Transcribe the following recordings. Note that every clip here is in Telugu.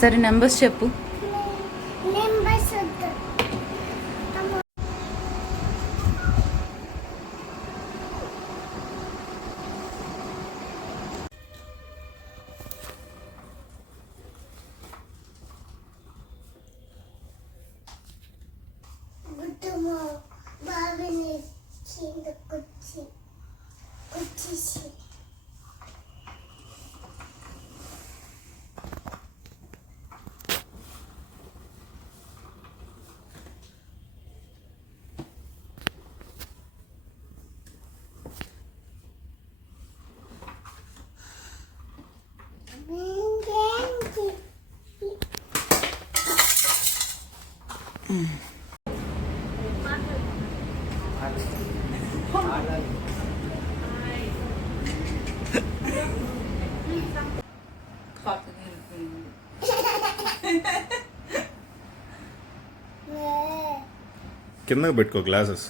సరే నెంబర్స్ చెప్పు. కిందకి పెట్టుకో గ్లాసెస్.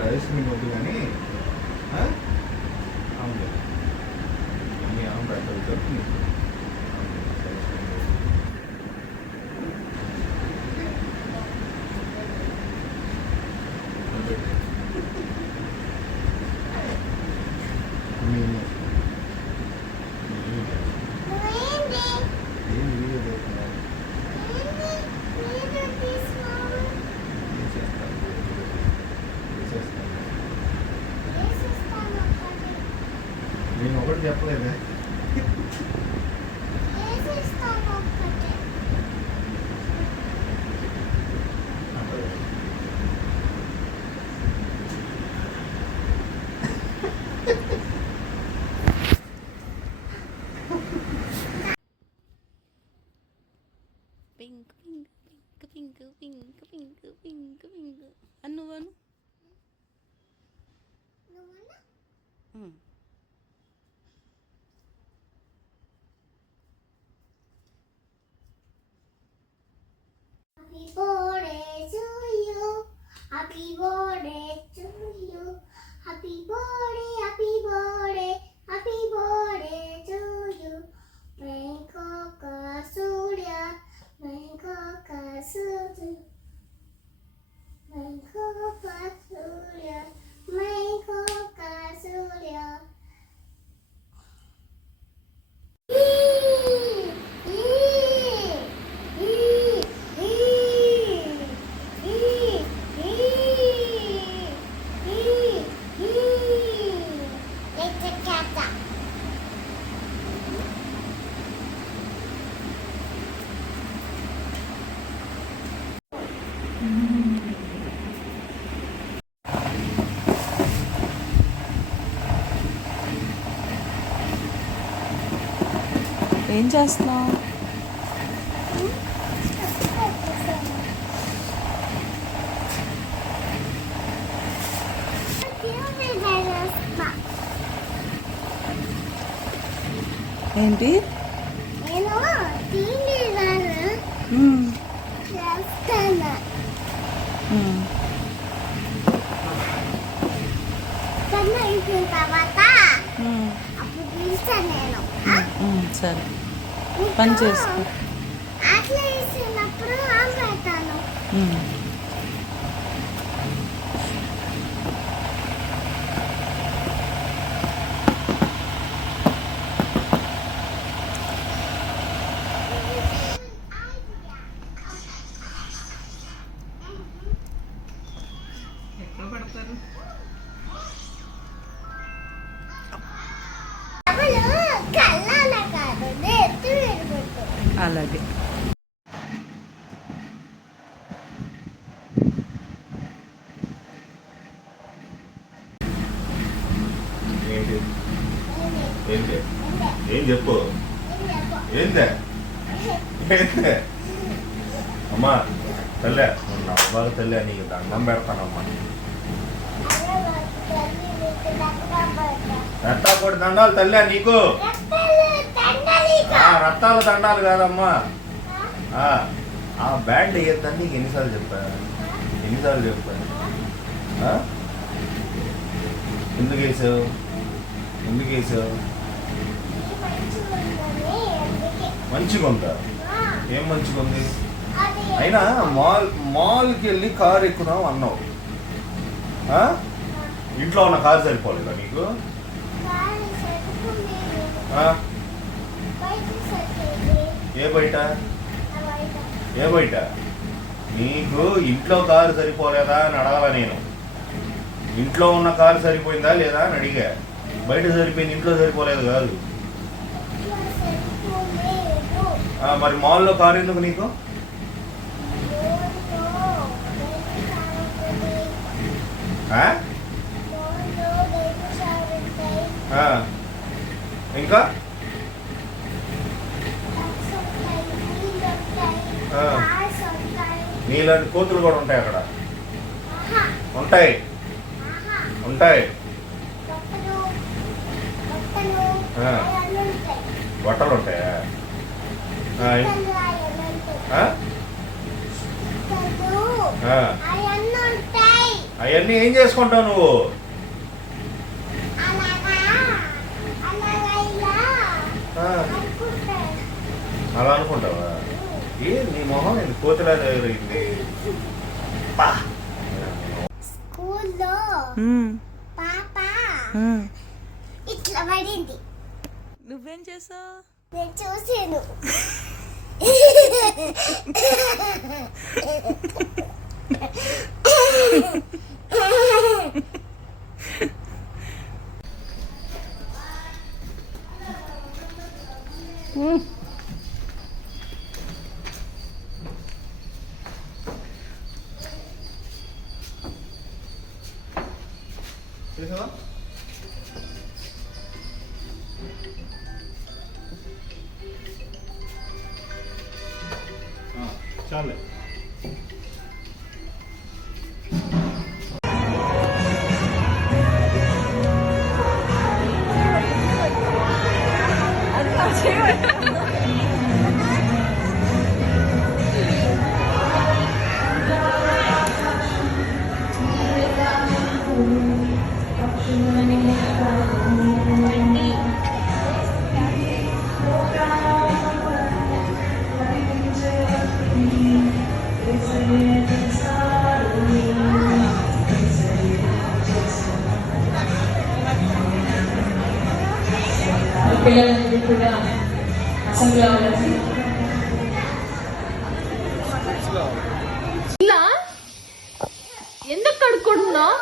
రైస్ మీ వద్దు కానీ అవును అన్నీ ఆమె పెట్టాలి. నేను ఒకటి చెప్పలేదే. Pink pink pink pink pink pink pink Anu Anu. Happy birthday to you. Happy birthday to you. Happy birthday, happy birthday, happy birthday to you. Mango Kasuria, Mango Kasuria, Mango Kasuria, Mango Kasuria. ఏం చేస్తున్నావు? ఏంటి నేను టీవీ ఉమ్, చేస్తాను. ఉమ్. కన్నా అయిపోయిన తర్వాత ఉమ్, అప్పుడు పిలుస్తాను నేను. సరే పని చేసుకో. అట్లా వేసినప్పుడు ఆన్ పెడతాను. ఉమ్. అప్పుడు కళ్ళాల కాదు ఎత్తు వేరుకుంటు. అలాగే ఏంటి ఏంటి ఏం చెప్పు ఏందే ఏందే అమ్మా తల్లే నా అబ్బాయి తల్లే నీకు దండం పెడతానమ్మా. రత్తాకోటి దండాలు తల్లే నీకు. రత్తాలు దండాలు కాదమ్మా. ఆ బ్యాండ్ వేయద్దని నీకు ఎన్నిసార్లు చెప్పాను. ఎందుకు వేసావు మంచిగా ఉందా? ఏం మంచిగా ఉంది? అయినా మాల్కి వెళ్ళి కారు ఎక్కుదాం అన్నావు. ఇంట్లో ఉన్న కారు సరిపోలేదా నీకు? ఏ బయట నీకు ఇంట్లో కారు సరిపోలేదా అని అడగాల నేను. ఇంట్లో ఉన్న కారు సరిపోయిందా లేదా అని అడిగా. బయట సరిపోయింది, ఇంట్లో సరిపోలేదు కాదు. మరి మాల్లో కారు ఎందుకు నీకు? ఇంకా నీలాంటి కోతులు కూడా ఉంటాయి అక్కడ. ఉంటాయి బట్టలు ఉంటాయా? అవన్నీ ఏం చేసుకుంటావు నువ్వు? అలా అనుకుంటావా? నీ మొహం నేను కోతిలా తయారైంది. స్కూల్లో పాప ఇట్లా పడింది. నువ్వేం చేసావు? నేను చూసాను. చాలే. పిల్లలందరూ కూడా అసెంబ్లీ అవ్వాలని ఇలా ఎందుకు కడుక్కుంటున్నావు?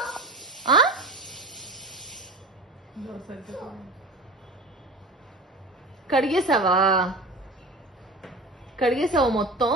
కడిగేసావా మొత్తం?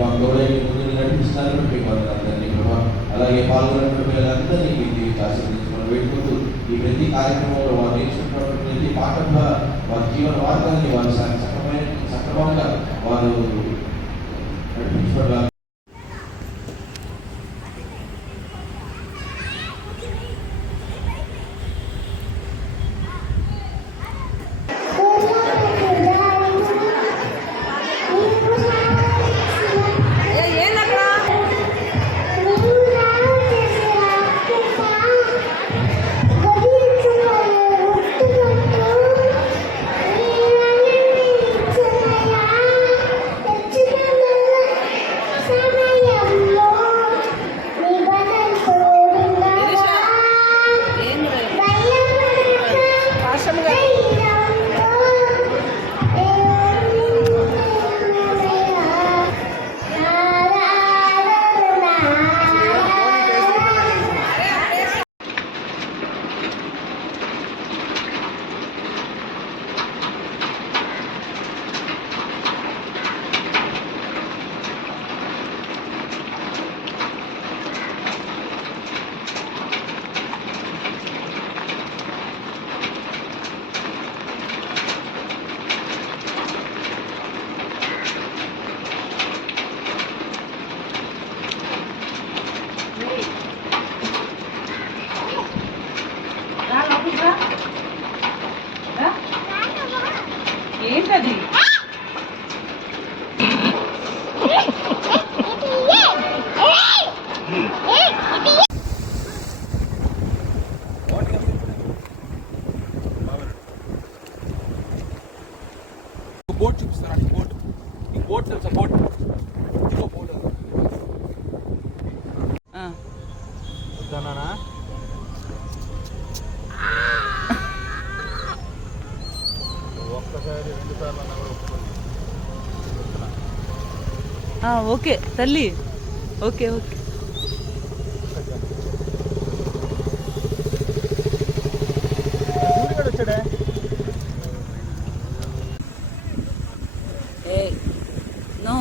మాకు తోడై ముందు నడిపిస్తున్నారని మీకు వందనాలు ప్రభా. అలాగే పాల్గొన్న పిల్లలందరినీ మీ దీవించి ఆశీర్వదించమని వేడుకుంటూ ఈ ప్రతి కార్యక్రమంలో వారు నేర్చుకున్నటువంటి ప్రతి పాఠంగా వారి జీవన మార్గాన్ని వారు సక్రమంగా వారు నడిపించుకోవడానికి ఏంటది? బోట్ చూపిస్తారా? బోట్ ఈ బోట్ తెలుసా? బోట్ ఇదిగో బోట్ వద్దానా? ఒక్కసారి 2 సార్లు అన్నా కూడా ఒప్పుకోండి. ఓకే తల్లి, ఓకే ఓకే. సూర్యుడు వచ్చాడే. నో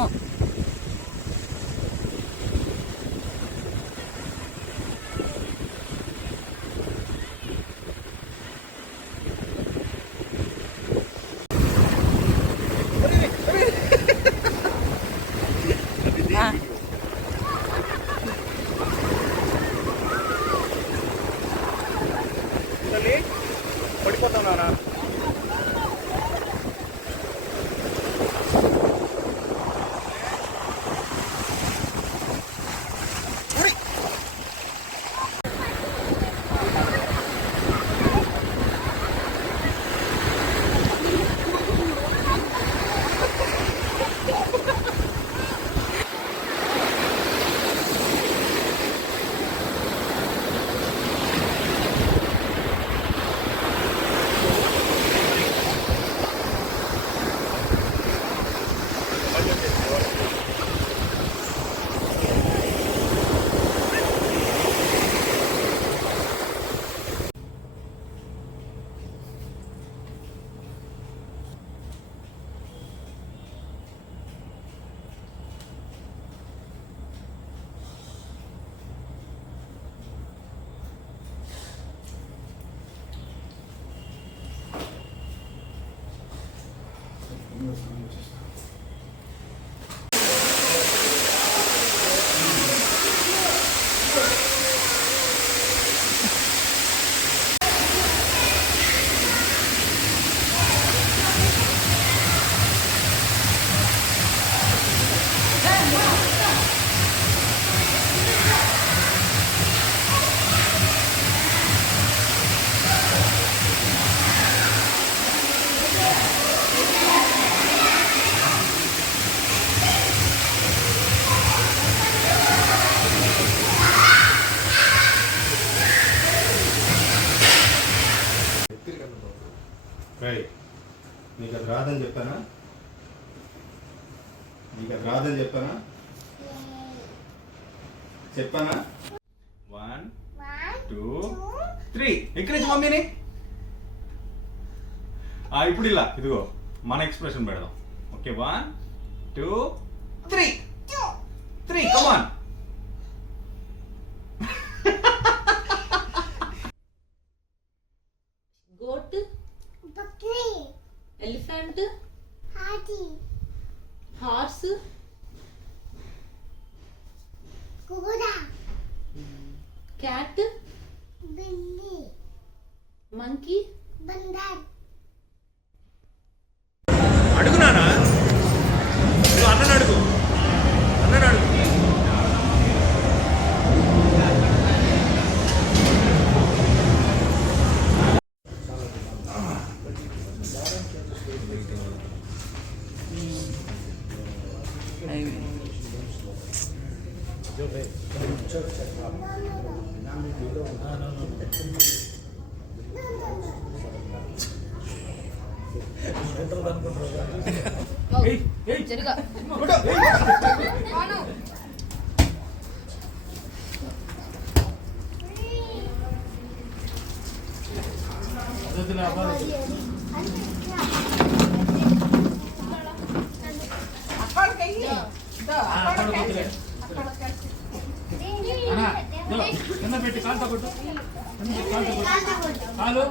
పడిపోతానా? నీకు అది రాదని చెప్పానా? నీకు అది రాదని చెప్పానా? చెప్పానా? 1 2 3 ఎక్కించు మమ్మీని. ఇప్పుడు ఇలా ఇదిగో మన ఎక్స్ప్రెషన్ పెడదాం. ఓకే 1 2 3 కూర క్యాట్, బిల్లి మంకీ, బందర్ అడుగు నాన్న, అన్నని అడుగు, అన్నని అడుగు. జరుగా కింద పెట్టి కాలుతో కొట్టు, కాలు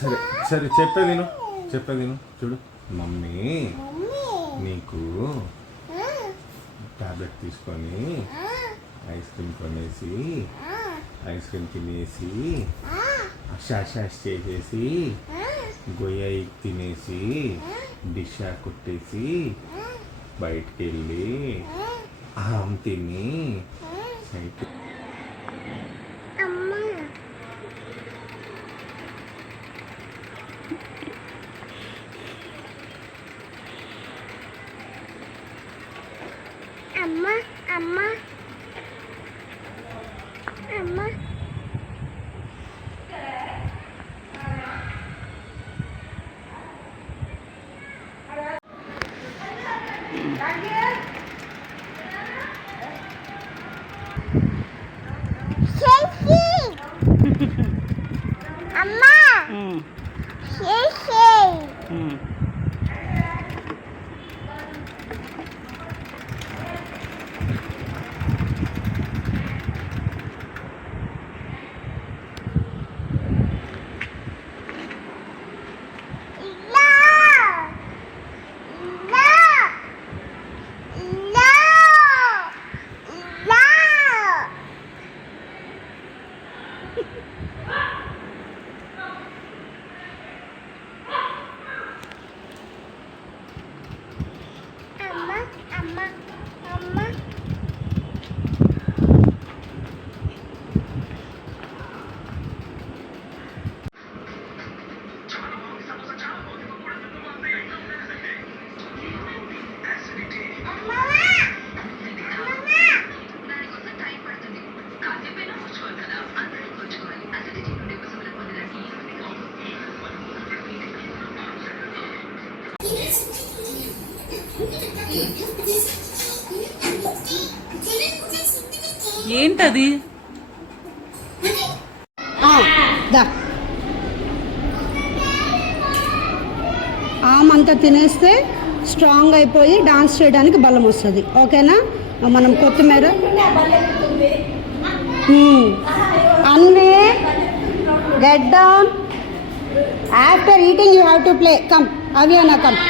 సరే సరే చెప్పేది చూడు. మమ్మీ నీకు టాబ్లెట్ తీసుకొని ఐస్ క్రీమ్ కొనేసి ఐస్ క్రీమ్ తినేసి షాషాష్ చేసేసి గొయ్య తినేసి డిష్ కొట్టేసి బయటికి వెళ్ళి ఆమ్ తిని సైకిల్ అమ్మ అమ్మ అమ్మ అమ్మా అమ్మ అమ్మ ఏంటది? దా ఆమంతా తినేస్తే స్ట్రాంగ్ అయిపోయి డాన్స్ చేయడానికి బలం వస్తుంది. ఓకేనా? మనం కొత్తిమీర అన్వే get down. After eating you have to play. Come Aviana come.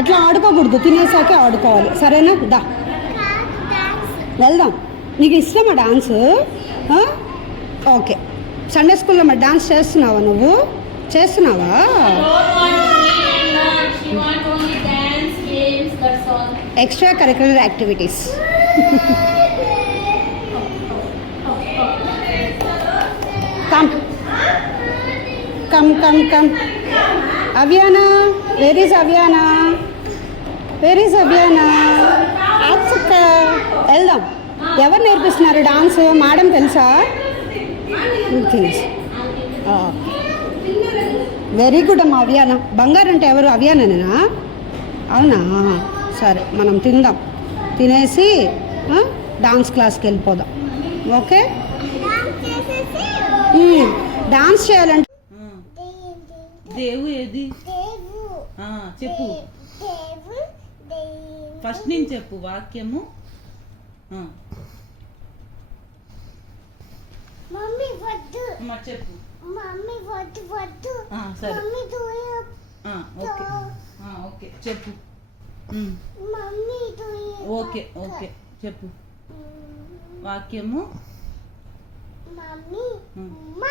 అట్లా ఆడుకోకూడదు, తినేసాకే ఆడుకోవాలి. సరేనా? దా వెళ్దాం. నీకు ఇష్టమా డాన్స్? ఓకే. సండే స్కూల్లో మరి డాన్స్ చేస్తున్నావా? నువ్వు చేస్తున్నావా? Extra curricular activities. Come come come come. Aviana, where is Aviana? Where is Aviana? అచ్చక్క వెళ్దాం. ఎవరు నేర్పిస్తున్నారు డాన్స్? మేడం తెలుసా? తెలుసు. వెరీ గుడ్ అమ్మా. అవియానా బంగారు అంటే ఎవరు? అవియానేనా? అవునా? సరే మనం తిందాం. తినేసి డాన్స్ క్లాస్కి వెళ్ళిపోదాం. ఓకే? డాన్స్ చేయాలంటే దేవు ఏది చెప్పు. ఫస్ట్ నుంచి చెప్పు వాక్యము. ఆ. మమ్మీ వద్దు అమ్మ చెప్పు. మమ్మీ వద్దు వద్దు ఆ, సరే. మమ్మీ దూరం ఆ, ఓకే. ఆ, ఓకే చెప్పు. ఉమ్, మమ్మీ దూరం ఓకే ఓకే చెప్పు. వాక్యము. మమ్మీ ఉమ్. మా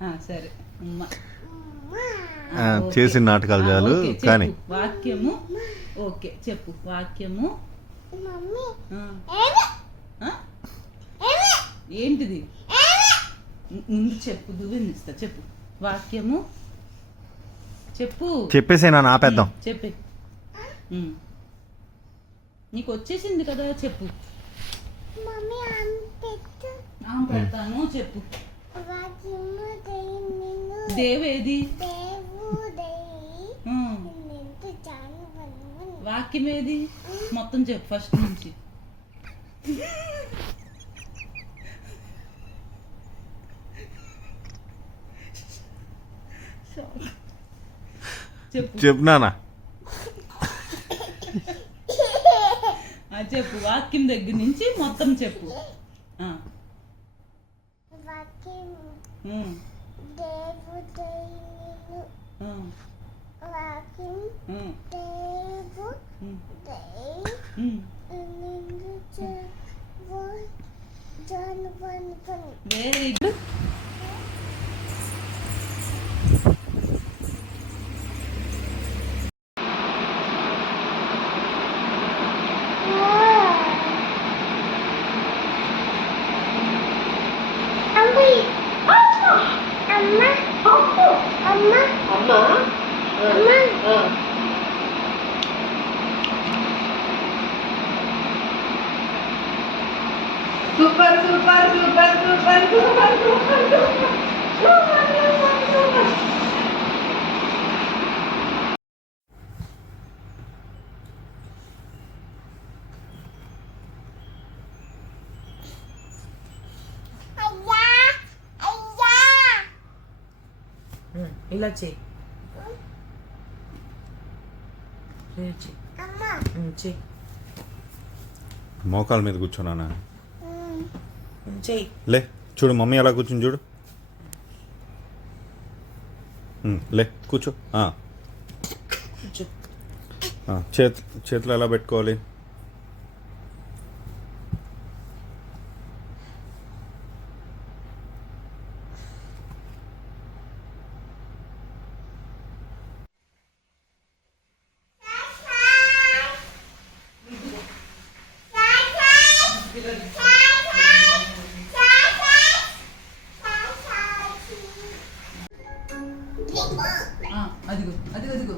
ఆ, సరే ఉమ్మ. మా ఆ, ఓకే. చేసిన నాటకాలు ఆ, చాలు ఓకే, చెప్పు. కానీ వాక్యము. ఓకే చెప్పు. వాక్యము. మమ్మీ ఆ, ఏమి ఆ? ఏమి ఏంటిది? ముందు చెప్పు. దువ్వెనిస్తా చెప్పు. వాక్యము చెప్పు. చెప్పేసి నన్ను ఆపేద్దాం. చెప్పే. నీకు వచ్చేసింది కదా చెప్పు. మమ్మీ అంపెట్టు పెడతాను చెప్పు. వాక్యము నిన్ను దేవేది. దేవుడై ఉమ్, నిన్ను జానవను వాక్యం ఏది మొత్తం చెప్పు ఫస్ట్ నుంచి. చెప్పు. చెప్పు నాన్న. చెప్పు. వాక్యం దగ్గర నుంచి మొత్తం చెప్పు. ఆ, వాక్యం ఉమ్, దేవుడై నిన్ను ఆ, వాక్యం ఉమ్, దేవుడై ఉమ్. నిన్ను జానవను very good. Super super super super super super super. ఇలా చెయ్యి. చెయ్యి. మోకాల మీద కూర్చోనా? చెయ్యి. లే చూడు మమ్మీ ఎలా కూర్చుని చూడు. లే కూర్చో. చేతులు ఎలా పెట్టుకోవాలి? అదిగో అదిగో అదిగో.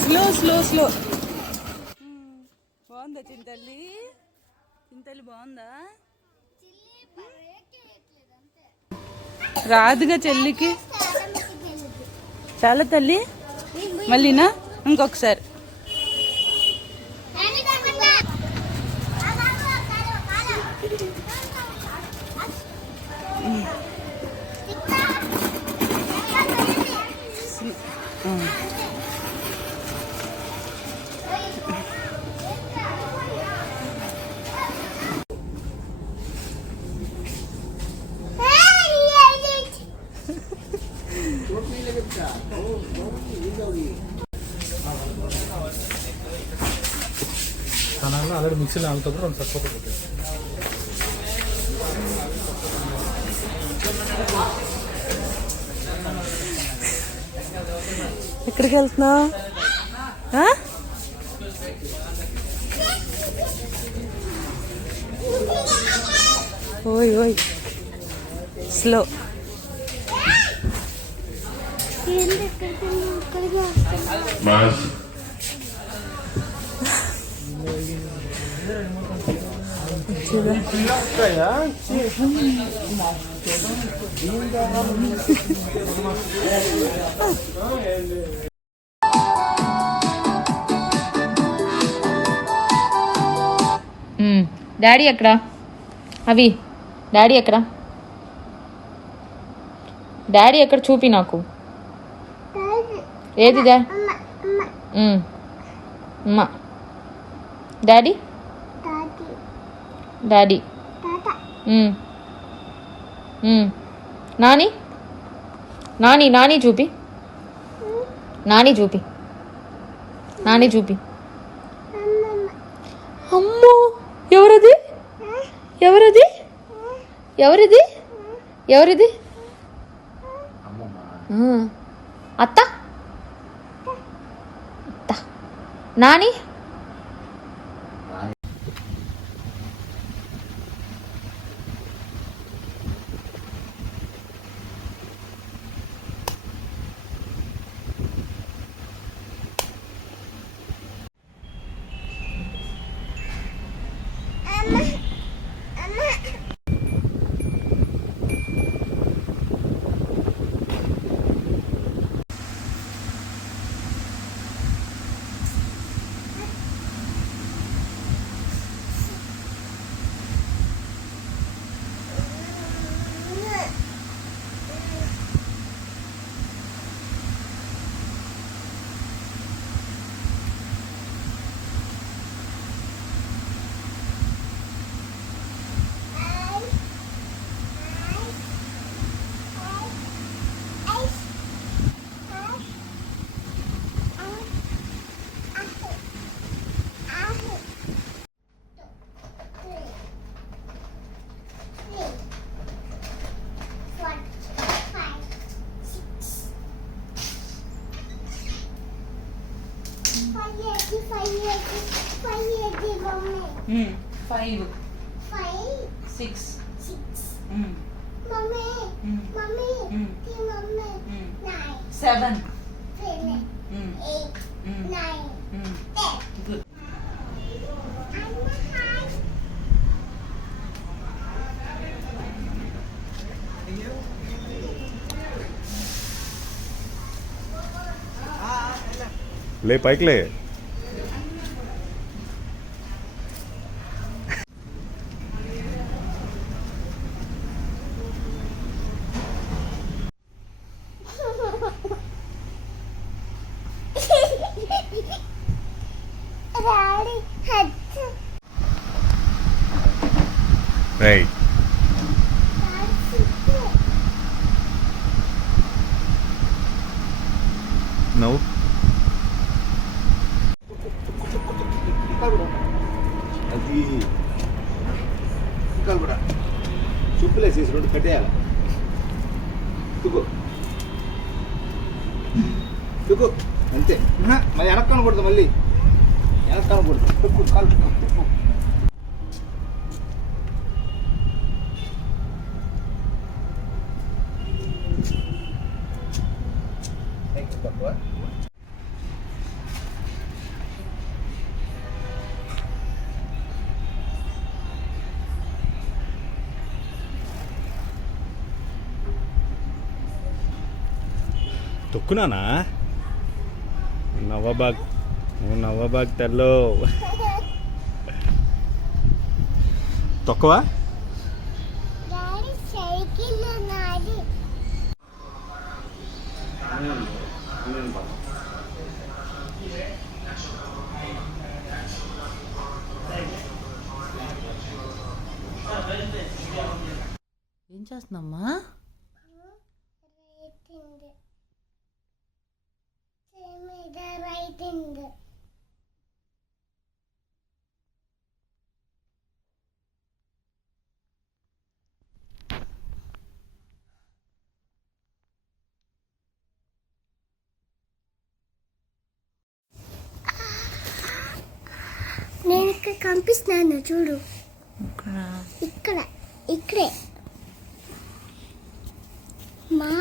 Slow slow slow. బాగుందా చింతల్లి? చింతల్లి బాగుందా? రాదుగా చెల్లికి. చాలా తల్లి. మళ్ళీనా ఇంకొకసారి. ಆಲ್ರೆಡಿ ಮಿಕ್ಸಿಲಿ ಆಗ್ತದ್ರೆ ಒಂದು ಸ್ವಲ್ಪ ఎక్కడికి వెళ్తున్నావు? ఓయ్ ఓయ్ స్లో. మాస్ డాడీ ఎక్కడా? అవి డాడీ ఎక్కడా? డాడీ ఎక్కడ చూపి నాకు. ఏదిదా? అమ్మా. Daddy daddy. నాని నాని నాని చూపి. నాని చూపి. నాని చూపి. అమ్మో ఎవరది? ఎవరది? ఎవరిది? ఎవరిది? అత్త అత్త. Nani five 6 7 good. లే పైకి లే. రైట్. నవ్వు. అది ఇంకా కూడా చెప్పులేసేసి 2 కట్టేయాలి. తుకు తుకు అంతే. మరి వెనక్కి కనకూడదు, మళ్ళీ వెనక్కి కనకూడదు. తుక్కు కాలు తుక్కు. తక్కువ తొక్కునానా? నవ్వబాగ్, నువ్వు నవ్వబాగ్ తెల్లో. తొక్కవా? ఏం చేస్తున్నామ్మా? రైటింగ్ ఇక్కడ కనిపిస్తున్నాను చూడు ఇక్కడ ఇక్కడే మా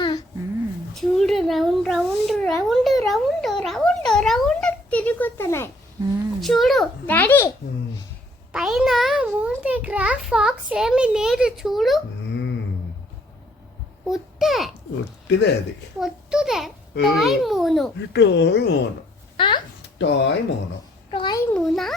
చూడు round round round round round round తిరుగుతున్నాయి చూడు డాడీ పైన మూన్ దగ్గర ఫాక్స్ ఏమీ లేదు చూడు ఒట్టిదే అది ఒత్తుదే toy మూను toy Monu toy Monu toy మూనా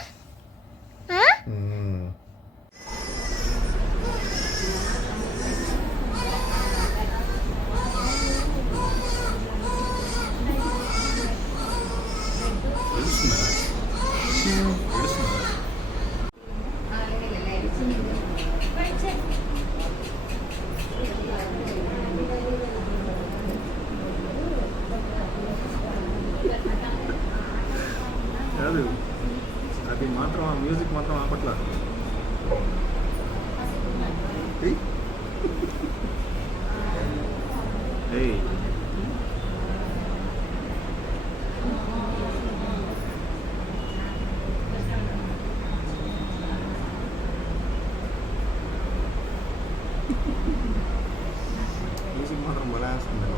కాదు అది మాత్రం ఆ మ్యూజిక్ మాత్రం ఆపట్ల మ్యూజిక్ మాత్రం బలాస్తుంది